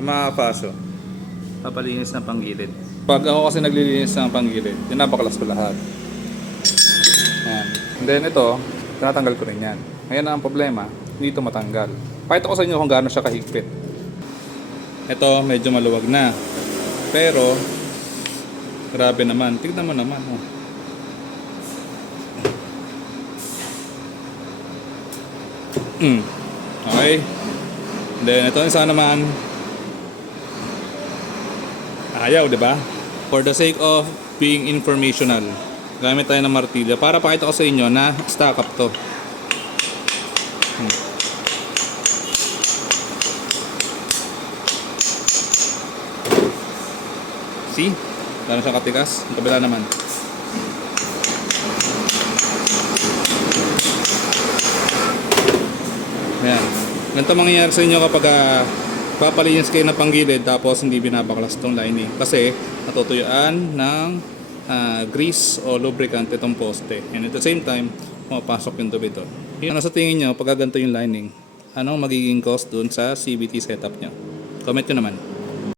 Mga paso, papalinis ng panggilid. Pag ako kasi naglilinis ng panggilid, dinapaklas ko lahat. Ayan. And then ito, tinatanggal ko rin yan. Ngayon ang problema, hindi ito matanggal. Pakita ko sa inyo kung gaano siya kahigpit. Ito, medyo maluwag na. Pero, grabe naman. Tignan mo naman. Oh. Okay. And then ito isa naman. Ayaw, di ba? For the sake of being informational, gamit tayo ng martilyo para pakita ko sa inyo na stack up to. See? Gano'n siya katikas. Ang kabila naman. Ayan. Ganito mangyayari sa inyo kapag papalinis kayo ng panggilid tapos hindi binabaklas itong lining. Kasi natutuyuan ng grease o lubricant itong poste. And at the same time, pumapasok yung tubig doon. Ano sa tingin nyo pag ganito yung lining? Anong magiging cost dun sa CVT setup nyo? Comment nyo naman.